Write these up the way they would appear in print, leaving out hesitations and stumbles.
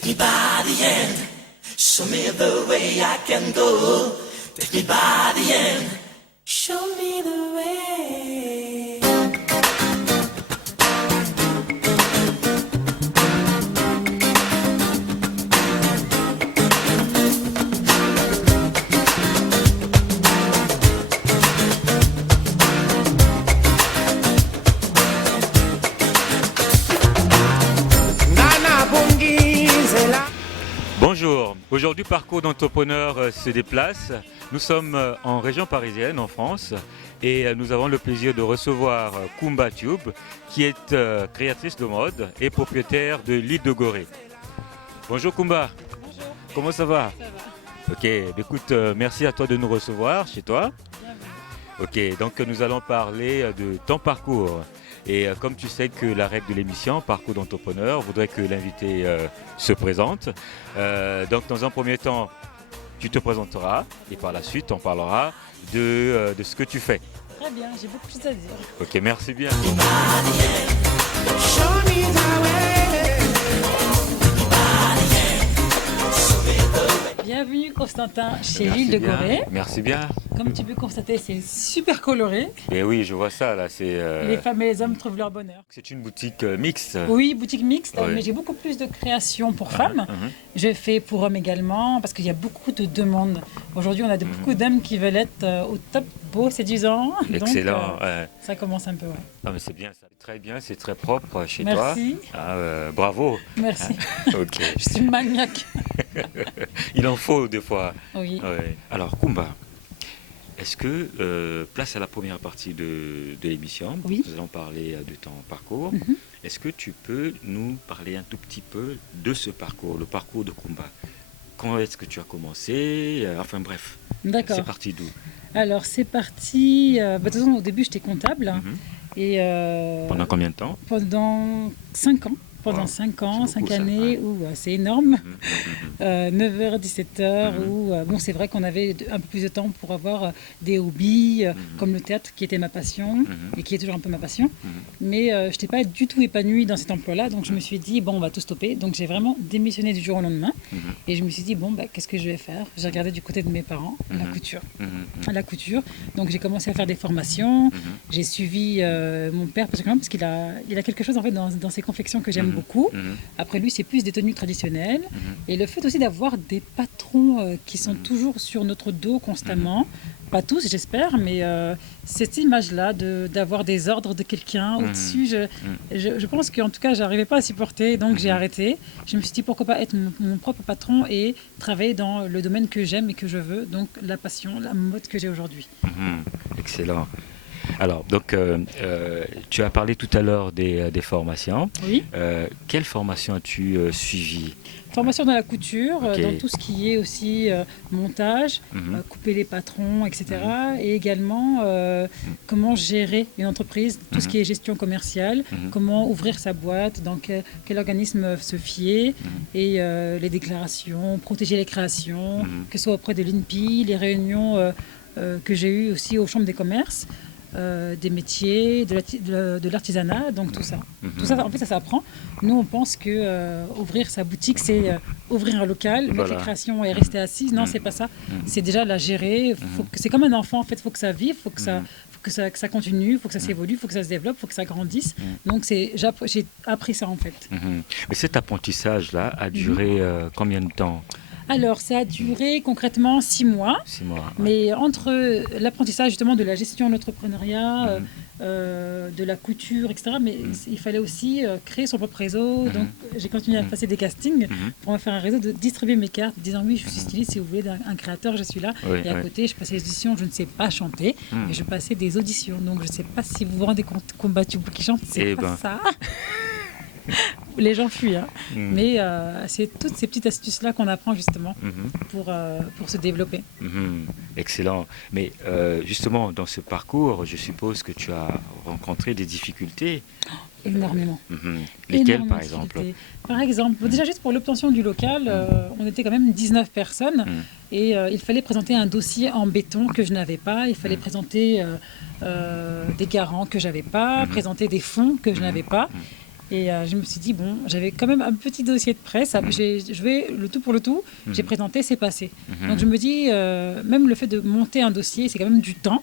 Take me by the hand, show me the way I can go. Take me by the hand, show me the way. Bonjour, aujourd'hui Parcours d'entrepreneur se déplace. Nous sommes en région parisienne, en France, et nous avons le plaisir de recevoir Kumba Tube, qui est créatrice de mode et propriétaire de l'île de Gorée. Bonjour Kumba. Bonjour. Comment ça va? Ça va. Ok, écoute, merci à toi de nous recevoir chez toi. Bienvenue. Ok, donc nous allons parler de ton parcours. Et comme tu sais que la règle de l'émission, Parcours d'entrepreneur, voudrait que l'invité se présente. Donc dans un premier temps, tu te présenteras et par la suite, on parlera de ce que tu fais. Très bien, j'ai beaucoup de choses à dire. Ok, merci bien. Bienvenue Constantin chez Merci l'île de bien. Gorée. Merci bien. Comme tu peux constater, c'est super coloré. Et oui, je vois ça là. Les femmes et les hommes trouvent leur bonheur. C'est une boutique mixte. Oui, boutique mixte, Ouais. mais j'ai beaucoup plus de créations pour femmes. Mhm. Je fais pour hommes également, parce qu'il y a beaucoup de demandes. Aujourd'hui, on a beaucoup d'hommes qui veulent être au top, beau, séduisant. Excellent. Donc, Ouais. ça commence un peu, ouais. Non, mais c'est bien, ça. Très bien, c'est très propre chez Merci. toi. Bravo. Merci. Ok. Je suis maniaque. Il en faut des fois. Oui. Ouais. Alors, Kumba, est-ce que, place à la première partie de l'émission, Oui. nous allons parler de ton parcours. Mhm. Est-ce que tu peux nous parler un tout petit peu de ce parcours, le parcours de Kumba? Quand est-ce que tu as commencé? Enfin bref, D'accord. c'est parti d'où? Alors c'est parti. De toute façon, au début, j'étais comptable. Mhm. Et Pendant combien de temps? pendant 5 ans. Pendant Wow, 5 ans, c'est beaucoup, 5 ça, années, ouais. où c'est énorme. Mhm, 9h, 17h, Mhm. où bon, c'est vrai qu'on avait un peu plus de temps pour avoir des hobbies, Mhm. comme le théâtre, qui était ma passion, Mhm. et qui est toujours un peu ma passion. Mhm. Mais je n'étais pas du tout épanouie dans cet emploi-là, donc je me suis dit, bon, on va tout stopper. Donc j'ai vraiment démissionné du jour au lendemain, Mhm. et je me suis dit, bon, bah, qu'est-ce que je vais faire? J'ai regardé du côté de mes parents, la Mhm. couture. Mhm. Mhm. À la couture. Donc j'ai commencé à faire des formations. Mhm. J'ai suivi mon père particulièrement parce qu'il a quelque chose en fait dans ses confections que j'aime Mhm. beaucoup. Mhm. Après lui, c'est plus des tenues traditionnelles. Mhm. Et le fait aussi d'avoir des patrons qui sont Mhm. toujours sur notre dos constamment. Pas tous, j'espère, mais cette image-là d'avoir des ordres de quelqu'un Mhm. au-dessus, je pense qu'en tout cas, j'arrivais pas à supporter, donc j'ai Mhm. arrêté. Je me suis dit pourquoi pas être mon propre patron et travailler dans le domaine que j'aime et que je veux, donc la passion, la mode que j'ai aujourd'hui. Mhm. Excellent. Alors, donc, tu as parlé tout à l'heure des formations. Oui. Quelle formation as-tu suivie? Formation dans la couture, Ok. dans tout ce qui est aussi montage, Mhm. couper les patrons, etc. Et également comment gérer une entreprise, tout ce Mhm. qui est gestion commerciale, Mhm. comment ouvrir sa boîte, dans quel organisme se fier, Mhm. et les déclarations, protéger les créations, Mhm. que ce soit auprès de l'INPI, les réunions que j'ai eues aussi aux chambres des commerces. Des métiers, de l'artisanat, donc tout ça. Mhm. Tout ça, en fait, ça s'apprend. Nous, on pense que ouvrir sa boutique, c'est ouvrir un local, mettre Voilà. les créations et rester assis. Non, c'est pas ça. C'est déjà la gérer. C'est comme un enfant, en fait. Il faut que ça vive, faut que ça continue, il faut que ça s'évolue, il faut que ça se développe, il faut que ça grandisse. Donc, j'ai appris ça, en fait. Mhm. Mais cet apprentissage-là a duré combien de temps? Alors, ça a duré concrètement 6 mois. 6 mois. Ouais. Mais entre l'apprentissage justement de la gestion de l'entrepreneuriat, de la couture, etc., mais il fallait aussi créer son propre réseau. Donc j'ai continué à passer des castings pour me faire un réseau, de distribuer mes cartes, disant oui, je suis styliste, si vous voulez un créateur, je suis là. Oui, et à oui. côté, je passais les auditions, je ne sais pas chanter, mais je passais des auditions. Donc je ne sais pas si vous vous rendez compte, Kumba Tube qui chante, c'est Eh pas ben. ça. Les gens fuient, hein. Mais c'est toutes ces petites astuces-là qu'on apprend justement Mhm. pour se développer. Mhm. Excellent. Mais justement, dans ce parcours, je suppose que tu as rencontré des difficultés. Énormément. Mhm. Lesquelles, Énormément par exemple? d'activités. Par exemple, bon, déjà juste pour l'obtention du local, on était quand même 19 personnes et il fallait présenter un dossier en béton que je n'avais pas. Il fallait présenter des garants que j'avais pas, présenter des fonds que je n'avais pas. Et je me suis dit, bon, j'avais quand même un petit dossier de presse. Je vais le tout pour le tout. J'ai présenté, c'est passé. Donc je me dis, même le fait de monter un dossier, c'est quand même du temps.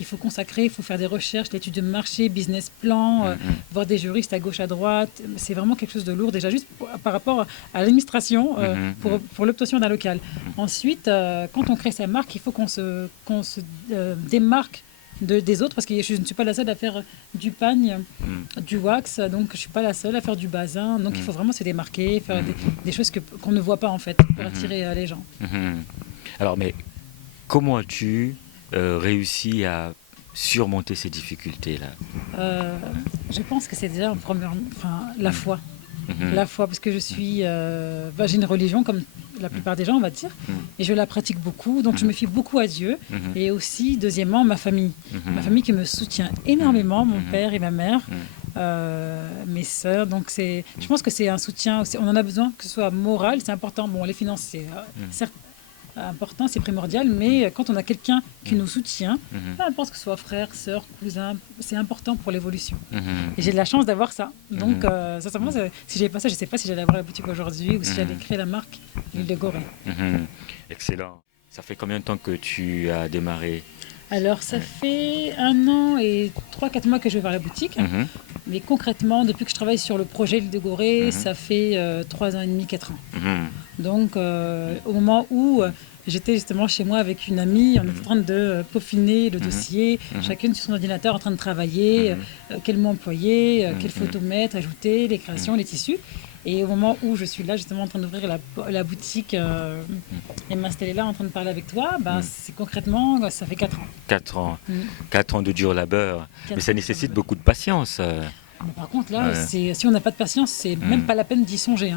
Il faut consacrer, il faut faire des recherches, l'étude de marché, business plan, voir des juristes à gauche, à droite. C'est vraiment quelque chose de lourd déjà, juste par rapport à l'administration pour l'obtention d'un local. Ensuite, quand on crée sa marque, il faut qu'on se démarque des autres, parce que je ne suis pas la seule à faire du pagne, du wax, donc je ne suis pas la seule à faire du bazin, donc il faut vraiment se démarquer, faire des choses qu'on ne voit pas en fait, pour attirer les gens. Alors, mais comment as-tu réussi à surmonter ces difficultés-là? Je pense que c'est déjà la foi. La foi, parce que je suis, j'ai une religion comme la plupart des gens, on va dire, et je la pratique beaucoup, donc je me fie beaucoup à Dieu, et aussi, deuxièmement, ma famille qui me soutient énormément, mon père et ma mère, mes sœurs, donc je pense que c'est un soutien, on en a besoin, que ce soit moral, c'est important, bon, les finances, c'est certes important, c'est primordial, mais quand on a quelqu'un qui nous soutient, peu importe que ce soit frère, sœur, cousin, c'est important pour l'évolution. Et j'ai de la chance d'avoir ça. Donc, sincèrement, si j'avais pas ça, je ne sais pas si j'allais avoir la boutique aujourd'hui ou si j'allais créer la marque L'Île de Gorée. Excellent. Ça fait combien de temps que tu as démarré? Alors, ça fait 1 an et 3-4 mois que je vais vers la boutique. Mais concrètement, depuis que je travaille sur le projet L'Île de Gorée, ça fait 3 ans et demi, 4 ans. Donc, au moment où j'étais justement chez moi avec une amie, on était en train de peaufiner le dossier, chacune sur son ordinateur en train de travailler, quel mot employer, quelles photos mettre, ajouter, les créations, les tissus. Et au moment où je suis là, justement, en train d'ouvrir la boutique et m'installer là, en train de parler avec toi, c'est concrètement, ça fait 4 ans. 4 ans. 4 ans de dur labeur. Mais ça nécessite beaucoup de patience. Mais par contre, là, si on n'a pas de patience, c'est même pas la peine d'y songer.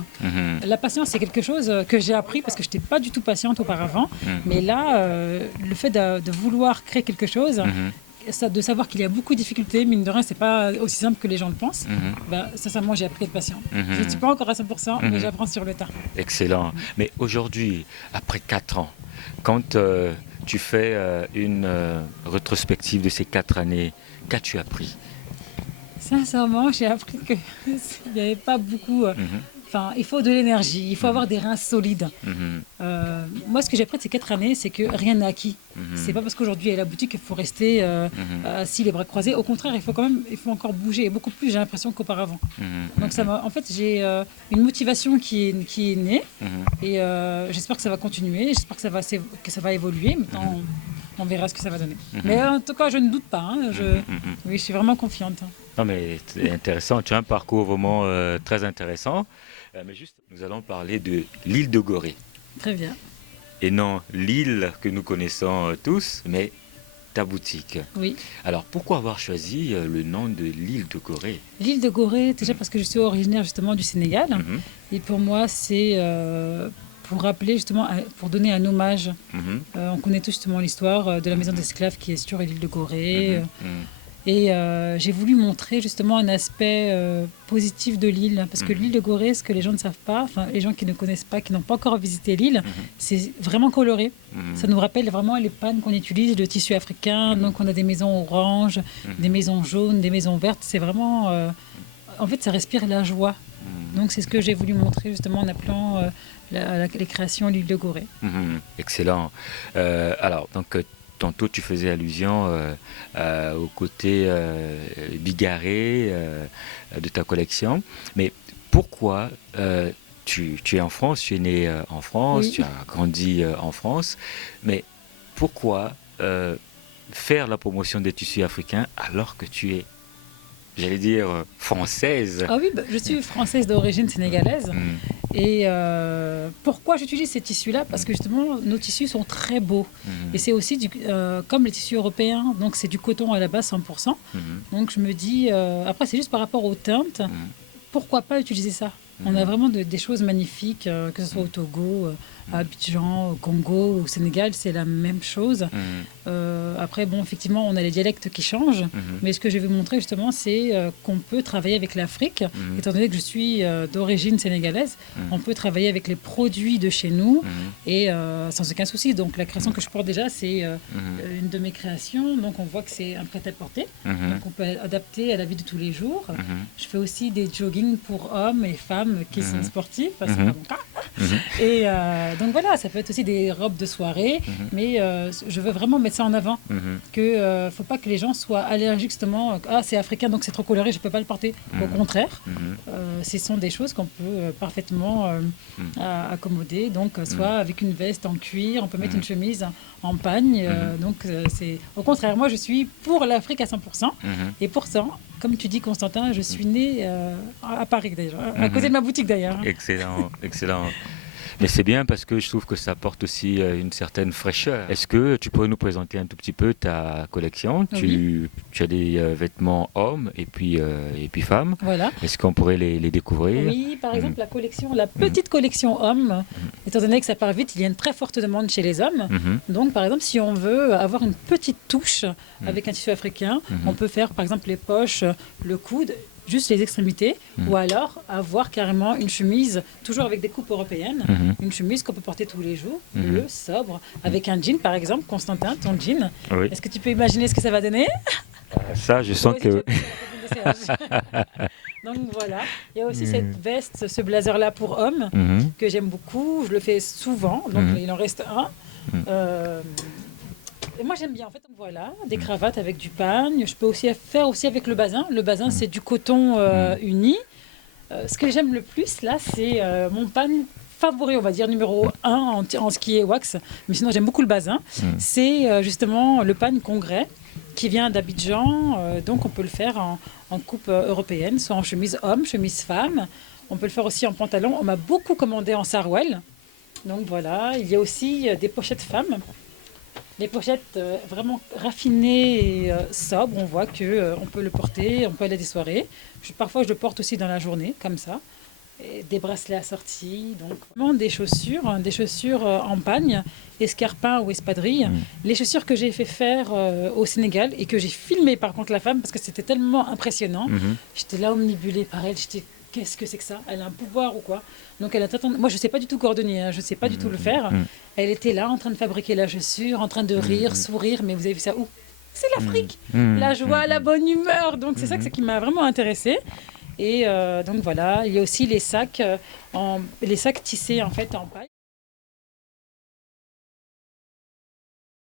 La patience, c'est quelque chose que j'ai appris parce que je n'étais pas du tout patiente auparavant. Mais là, le fait de vouloir créer quelque chose, de savoir qu'il y a beaucoup de difficultés, mine de rien, c'est pas aussi simple que les gens le pensent. Sincèrement, j'ai appris à être patient. Je ne suis pas encore à 100%, mais j'apprends sur le tas. Excellent. Mais aujourd'hui, après 4 ans, quand tu fais une rétrospective de ces 4 années, qu'as-tu appris? Sincèrement, j'ai appris qu'il n'y avait pas beaucoup... il faut de l'énergie, il faut avoir des reins solides. Moi, ce que j'ai appris de ces 4 années, c'est que rien n'est acquis. C'est pas parce qu'aujourd'hui il y a la boutique qu'il faut rester assis les bras croisés. Au contraire, il faut encore bouger, et beaucoup plus, j'ai l'impression, qu'auparavant. Donc en fait, j'ai une motivation qui est née, et j'espère que ça va continuer, j'espère que ça va évoluer. Maintenant, on verra ce que ça va donner. Mais en tout cas, je ne doute pas. Oui, je suis vraiment confiante. Non, mais c'est intéressant. Tu as un parcours vraiment très intéressant. Mais juste, nous allons parler de l'île de Gorée. Très bien. Et non l'île que nous connaissons tous, mais ta boutique. Oui. Alors, pourquoi avoir choisi le nom de l'île de Gorée? L'île de Gorée, déjà parce que je suis originaire justement du Sénégal. Et pour moi, c'est pour rappeler justement, pour donner un hommage. On connaît tous justement l'histoire de la maison d'esclaves qui est sur l'île de Gorée. Et j'ai voulu montrer justement un aspect positif de l'île, parce que l'île de Gorée, ce que les gens ne savent pas, les gens qui ne connaissent pas, qui n'ont pas encore visité l'île, c'est vraiment coloré. Ça nous rappelle vraiment les pannes qu'on utilise, le tissu africain. Donc on a des maisons oranges, des maisons jaunes, des maisons vertes. C'est vraiment... en fait, ça respire la joie. Donc c'est ce que j'ai voulu montrer justement en appelant les créations l'île de Gorée. Excellent. Alors, donc... Tantôt, tu faisais allusion au côté bigarré de ta collection. Mais pourquoi tu es en France, tu es né en France, oui. Tu as grandi en France, mais pourquoi faire la promotion des tissus africains alors que tu es, j'allais dire, française? Ah oui, je suis française d'origine sénégalaise. Et pourquoi j'utilise ces tissus-là? Parce que justement, nos tissus sont très beaux. Et c'est aussi comme les tissus européens, donc c'est du coton à la base 100%. Donc je me dis, après c'est juste par rapport aux teintes, pourquoi pas utiliser ça? On a vraiment des choses magnifiques, que ce soit au Togo, à Abidjan, au Congo, au Sénégal, c'est la même chose. Après, bon, effectivement, on a les dialectes qui changent, mais ce que je vais vous montrer justement, c'est qu'on peut travailler avec l'Afrique. Étant donné que je suis d'origine sénégalaise, on peut travailler avec les produits de chez nous et sans aucun souci. Donc la création que je porte déjà, c'est une de mes créations. Donc on voit que c'est un prêt-à-porter. Donc on peut adapter à la vie de tous les jours. Je fais aussi des joggings pour hommes et femmes qui sont sportifs. C'est pas mon cas. Et donc voilà, ça peut être aussi des robes de soirée, mais je veux vraiment mettre ça en avant. Que faut pas que les gens soient allergiques justement. Ah, c'est africain, donc c'est trop coloré, je peux pas le porter. Au contraire, ce sont des choses qu'on peut parfaitement accommoder. Donc soit avec une veste en cuir, on peut mettre une chemise en pagne. Donc c'est au contraire, moi je suis pour l'Afrique à 100%. Et pourtant, comme tu dis Constantin, je suis née à Paris d'ailleurs, à côté de ma boutique d'ailleurs. Excellent, excellent. Mais c'est bien parce que je trouve que ça apporte aussi une certaine fraîcheur. Est-ce que tu pourrais nous présenter un tout petit peu ta collection? Oui. Tu as des vêtements hommes et puis femmes. Voilà. Est-ce qu'on pourrait les découvrir? Oui, par exemple, la petite collection homme, étant donné que ça part vite, il y a une très forte demande chez les hommes. Donc, par exemple, si on veut avoir une petite touche avec un tissu africain, on peut faire, par exemple, les poches, le coude, juste les extrémités, ou alors avoir carrément une chemise, toujours avec des coupes européennes, une chemise qu'on peut porter tous les jours, bleue, sobre, avec un jean, par exemple. Constantin, ton jean, Oui. est-ce que tu peux imaginer ce que ça va donner? Ça, je sens que... Donc voilà, il y a aussi cette veste, ce blazer-là pour hommes, que j'aime beaucoup. Je le fais souvent, donc il en reste un. Et moi j'aime bien en fait. Donc voilà, des cravates avec du pagne. Je peux aussi faire aussi avec le bazin. Le bazin c'est du coton uni. Ce que j'aime le plus là, c'est mon pagne favori, on va dire numéro 1 en ski et wax. Mais sinon j'aime beaucoup le bazin. C'est justement le pagne congrès qui vient d'Abidjan. Donc on peut le faire en coupe européenne, soit en chemise homme, chemise femme. On peut le faire aussi en pantalon. On m'a beaucoup commandé en sarouel. Donc voilà, il y a aussi des pochettes femmes. Les pochettes vraiment raffinées et sobres, on voit qu'on peut le porter, on peut aller à des soirées. Parfois, je le porte aussi dans la journée, comme ça. Et des bracelets assortis, donc vraiment des chaussures en pagne, escarpins ou espadrilles. Les chaussures que j'ai fait faire au Sénégal et que j'ai filmé par contre la femme parce que c'était tellement impressionnant. J'étais là omnibulée par elle, j'étais qu'est-ce que c'est que ça? Elle a un pouvoir ou quoi? Donc elle a moi je sais pas du tout coordonner, hein, je sais pas du tout le faire. Elle était là en train de fabriquer la chaussure, en train de rire, sourire, mais vous avez vu ça où? C'est l'Afrique, la joie, la bonne humeur. Donc c'est ça qui m'a vraiment intéressée. Et donc voilà, il y a aussi les sacs tissés en fait en paille.